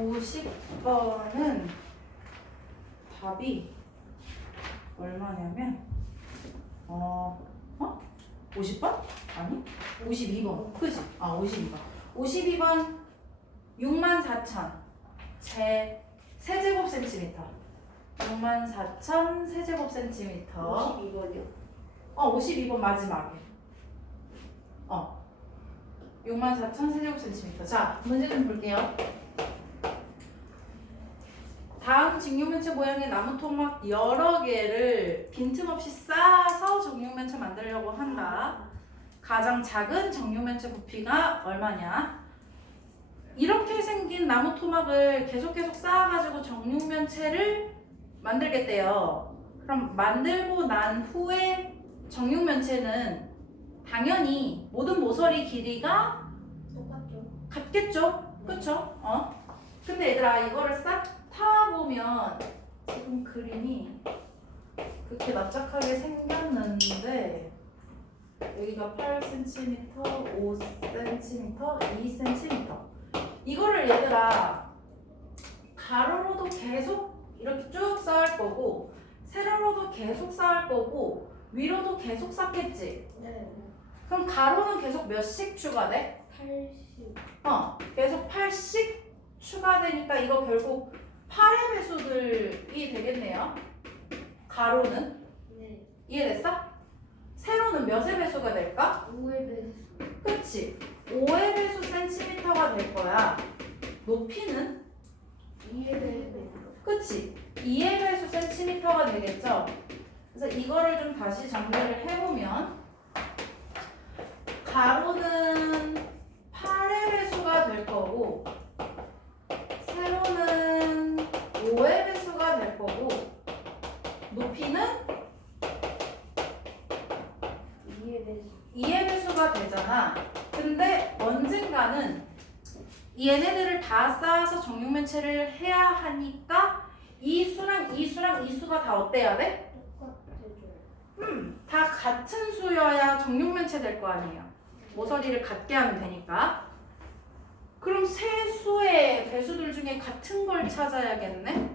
50번은 답이 얼마냐면 어, 어? 50번? 아니? 52번. 그지? 아, 52번. 52번 64,000 제 세제곱 센티미터. 64,000 세제곱 센티미터. 52번이요? 어, 52번 마지막에. 어. 64,000 세제곱 센티미터. 자, 문제 좀 볼게요. 다음 직육면체 모양의 나무 토막 여러 개를 빈틈없이 쌓아서 정육면체 만들려고 한다. 가장 작은 정육면체 부피가 얼마냐? 이렇게 생긴 나무 토막을 계속 계속 쌓아가지고 정육면체를 만들겠대요. 그럼 만들고 난 후에 정육면체는 당연히 모든 모서리 길이가 똑같죠? 같겠죠? 그쵸? 어? 근데 얘들아 이거를 싹타 보면 지금 그림이 그렇게 납작하게 생겼는데 여기가 8cm, 5cm, 2cm 이거를 얘들아 가로로도 계속 이렇게 쭉 쌓을 거고 세로로도 계속 쌓을 거고 위로도 계속 쌓겠지 네. 그럼 가로는 계속 몇씩 추가돼? 80. 어, 계속 8씩 추가되니까 이거 결국 8의 배수들이 되겠네요. 가로는 네. 이해됐어? 세로는 몇의 배수가 될까? 5의 배수. 그치? 5의 배수 센티미터가 될 거야. 높이는? 2의 배수. 그치? 2의 배수 센티미터가 되겠죠? 그래서 이거를 좀 다시 정리를 해보면 가로는 8의 배수가 될 거고 세로는 5의 배수가 될 거고 높이는 2의 배수. 2의 배수가 되잖아. 근데 언젠가는 얘네들을 다 쌓아서 정육면체를 해야 하니까 이 수랑 이 수랑 이 수가 다 어때야 돼? 음, 다 같은 수여야 정육면체 될 거 아니에요. 모서리를 같게 하면 되니까. 그럼 세 수의 배수들 중에 같은 걸 찾아야겠네?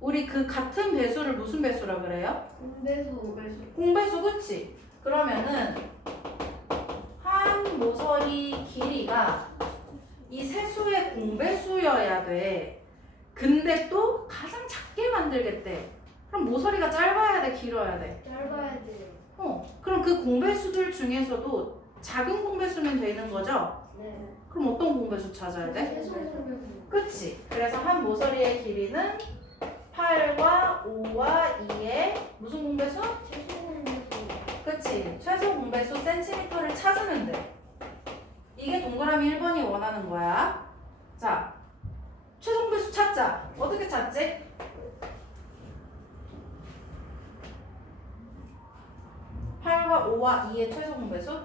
우리 그 같은 배수를 무슨 배수라 그래요? 공배수. 배수. 공배수 그치? 그러면은 한 모서리 길이가 이 세수의 공배수여야 돼. 근데 또 가장 작게 만들겠대. 그럼 모서리가 짧아야 돼, 길어야 돼? 짧아야 돼요. 어, 그럼 그 공배수들 중에서도 작은 공배수면 되는 거죠? 네. 그럼 어떤 공배수 찾아야 돼? 최소 공배수. 그치? 그래서 한 모서리의 길이는 8과 5와 2의 무슨 공배수? 최소 공배수. 그치? 최소 공배수 센티미터를 찾으면 돼. 이게 동그라미 1번이 원하는 거야. 자, 최소 공배수 찾자. 어떻게 찾지? (8과 5와 2의 최소 공배수)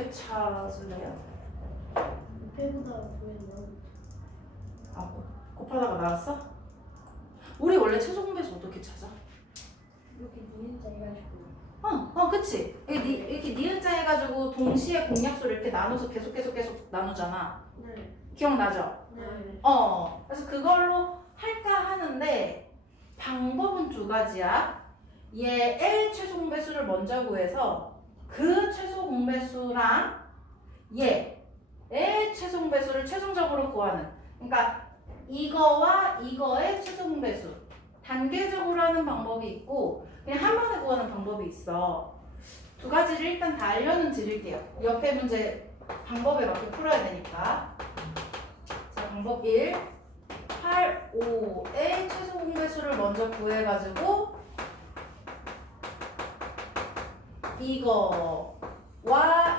어떻게 찾을래요? 배보다 보였나? 아, 곱- 곱하다가 나왔어? 우리 원래 최소 공배수 어떻게 찾아? 이렇게 니은자 해가지고. 어, 어, 그치. 이렇게, 니, 이렇게 니은자 해가지고 동시에 공약수를 이렇게 나눠서 계속 계속 계속 나누잖아. 네. 기억나죠? 네. 어, 그래서 그걸로 할까 하는데 방법은 두 가지야. 얘 L 최소 공배수를 먼저 구해서 그 최소 공배수랑 얘의 최소 공배수를 최종적으로 구하는. 그러니까 이거와 이거의 최소 공배수 단계적으로 하는 방법이 있고 그냥 한 번에 구하는 방법이 있어. 두 가지를 일단 다 알려는 드릴게요. 옆에 문제 방법에 맞게 풀어야 되니까. 자, 방법 1. 8, 5의 최소 공배수를 먼저 구해가지고 이거와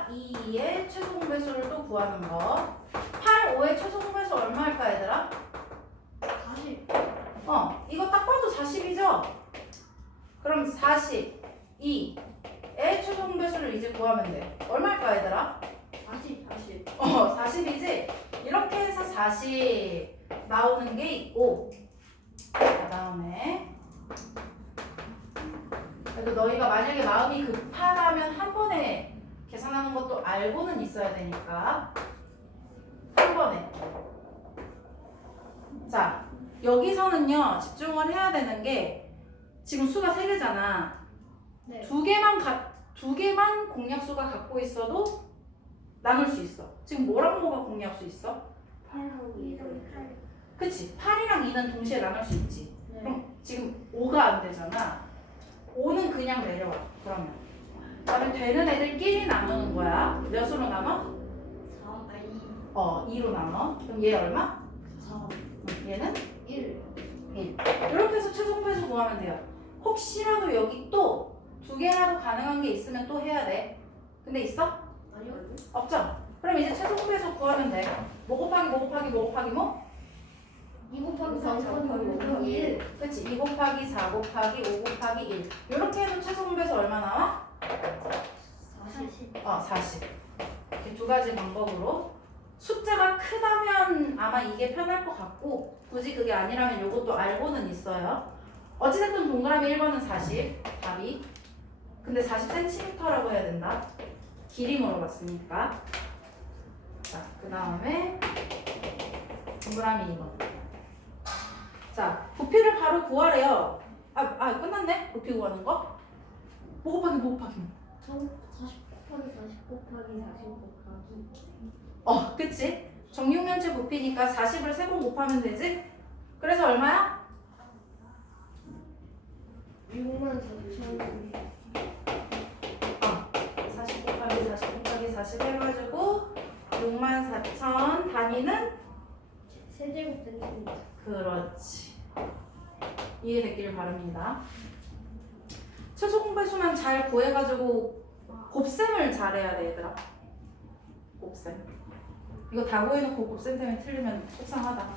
2의 최소 공배수를 또 구하는 거. 8, 5의 최소 공배수 얼마일까 얘들아? 40. 어, 이거 딱 봐도 40이죠? 그럼 42의 최소 공배수를 이제 구하면 돼. 얼마일까 얘들아? 40. 40. 어, 40이지? 이렇게 해서 40 나오는 게 있고 그 다음에 그래도 너희가 만약에 마음이 급하다면 한 번에 계산하는 것도 알고는 있어야 되니까 한 번에 자 여기서는요 집중을 해야 되는 게 지금 수가 세 개잖아 네. 두 개만 가, 두 개만 공약수가 갖고 있어도 나눌 수 있어 지금 뭐랑 뭐가 공약수 있어? 8하고 2랑 그치 8이랑 2는 동시에 나눌 수 있지 네. 그럼 지금 5가 안 되잖아. 5는 그냥 내려와. 그러면. 그다음에 되는 애들끼리 나누는 거야. 몇으로 나눠? 4, 아 2, 어, 2로 나눠. 그럼 얘 얼마? 4, 음, 얘는 1. 1. 이렇게 해서 최종 배수 구하면 돼요. 혹시라도 여기 또 두 개라도 가능한 게 있으면 또 해야 돼. 근데 있어? 아니요. 없죠? 그럼 이제 최종 배수 구하면 돼. 뭐 곱하기 뭐 곱하기 뭐 곱하기 뭐? 2 곱하기 4 곱하기 곱하기 1. 그치? 2 곱하기 4 곱하기 5 곱하기 1. 이렇게 해도 최종 배수 얼마 나와? 40. 어, 40. 이렇게 두 가지 방법으로 숫자가 크다면 아마 이게 편할 것 같고 굳이 그게 아니라면 이것도 알고는 있어요. 어찌됐든 동그라미 1번은 40 답이 근데 40cm라고 해야 된다. 길이 물어봤으니까 자, 그 다음에 동그라미 2번 자, 부피를 바로 구하래요. 아, 아 끝났네? 부피 구하는 거? 뭐 곱하기 뭐 곱하기 뭐. 저40 곱하기 40 곱하기 40 곱하기 어, 그치? 정육면체 부피니까 40을 세번 곱하면 되지? 그래서 얼마야? 6만 4천 40 곱하기 40 곱하기 40 해가지고 64,000 단위는? 세제곱 센티미터. 그렇지. 이해됐기를 바랍니다. 최소 공배수만 잘 구해가지고 곱셈을 잘해야 돼, 얘들아. 곱셈. 이거 다 구해놓고 곱셈 때문에 틀리면 속상하다.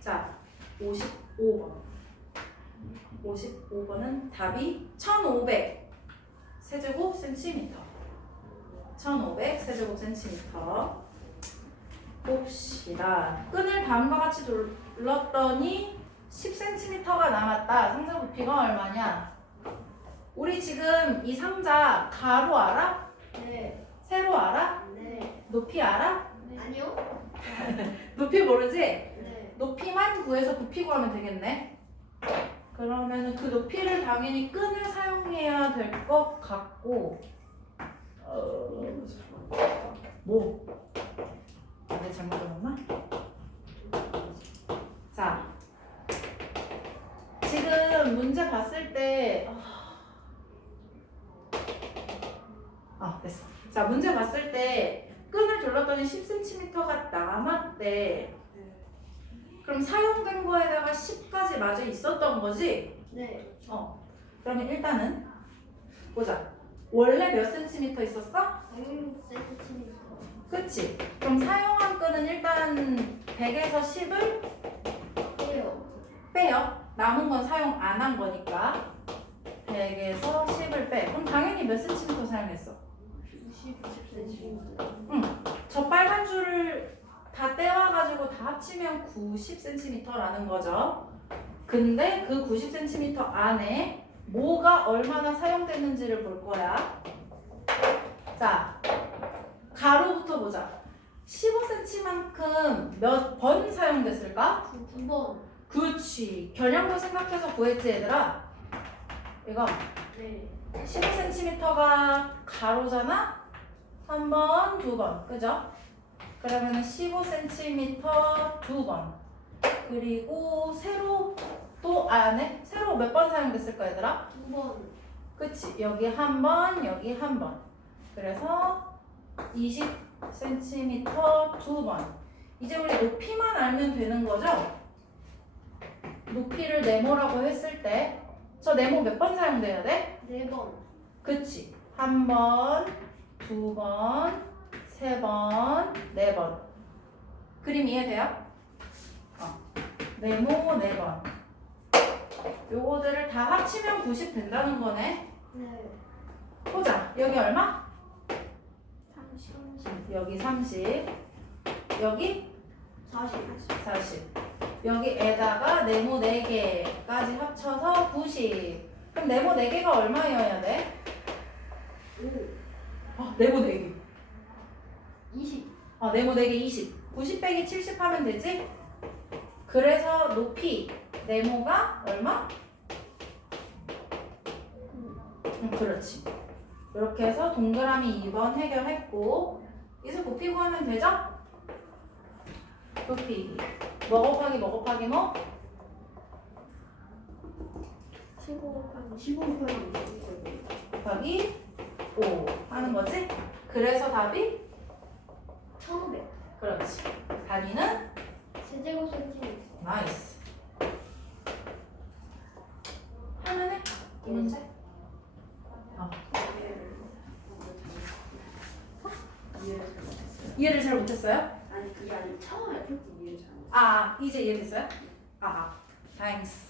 자, 55번. 55번은 답이 1500 세제곱 센티미터. 1500 세제곱 센티미터. 봅시다. 끈을 다음과 같이 둘렀더니 10cm가 남았다. 상자 부피가 얼마냐? 우리 지금 이 상자 가로 알아? 네. 세로 알아? 네. 높이 알아? 아니요. 높이 모르지? 네. 높이만 구해서 부피 구하면 되겠네. 그러면 그 높이를 당연히 끈을 사용해야 될 것 같고. 어, 뭐? 내가 잘못 적었나? 자, 지금 문제 봤을 때, 아, 아, 됐어. 자, 문제 봤을 때 끈을 둘렀더니 10cm가 남았대. 그럼 사용된 거에다가 10까지 맞아 있었던 거지? 네. 어. 그러면 일단은 보자. 원래 몇 센티미터 있었어? 100 센티미터. 그치? 그럼 사용한 끈은 일단 100에서 10을 해요. 빼요. 남은 건 사용 안 한 거니까 100에서 10을 빼. 그럼 당연히 몇 센티미터 사용했어? 90 센티미터. 저 빨간 줄을 다 떼와가지고 다 합치면 90cm라는 거죠. 근데 그 90cm 안에 뭐가 얼마나 사용됐는지를 볼 거야. 자, 가로부터 보자. 15cm만큼 몇 번 사용됐을까? 9번. 그렇지. 결량도 생각해서 구했지, 얘들아. 이거 네. 15cm가 가로잖아? 한 번, 두 번. 그죠? 그러면 15cm 두 번. 그리고 세로 또 안에 세로 몇 번 사용됐을까 얘들아? 2번. 그치? 여기 한 번, 여기 한 번. 그래서 20cm 두 번. 이제 우리 높이만 알면 되는 거죠? 높이를 네모라고 했을 때 저 네모 몇 번 사용돼야 돼? 4번. 그치. 한 번, 두 번, 세 번, 네 번. 그림 이해돼요? 어. 네모 네 번. 요거들을 다 합치면 90 된다는 거네. 네. 보자. 여기 얼마? 30. 여기 30. 여기 40. 40. 여기에다가 네모 4개까지 합쳐서 90. 그럼 네모 4개가 얼마여야 돼? 아, 네모 4개. 20 아, 네모 4개 20. 90 빼기 70 하면 되지? 그래서 높이 네모가 얼마? 응, 그렇지. 이렇게 해서 동그라미 2번 해결했고 이제 곱피 구하면 되죠? 곱피 뭐 곱하기 뭐 곱하기 뭐? 15 곱하기 15 곱하기 20. 곱하기 5 하는 거지? 그래서 답이? 1500 그렇지. 단위는 세제곱 센티미터 나이스. 할만해? 이 문제? 이해를 잘 못했어요. 이해를 잘 못했어요? 아니 그게 아니고 처음에 풀때 이해를 잘 못했어요. 아, 이제 이해됐어요? 아, 다행스. 뭐지?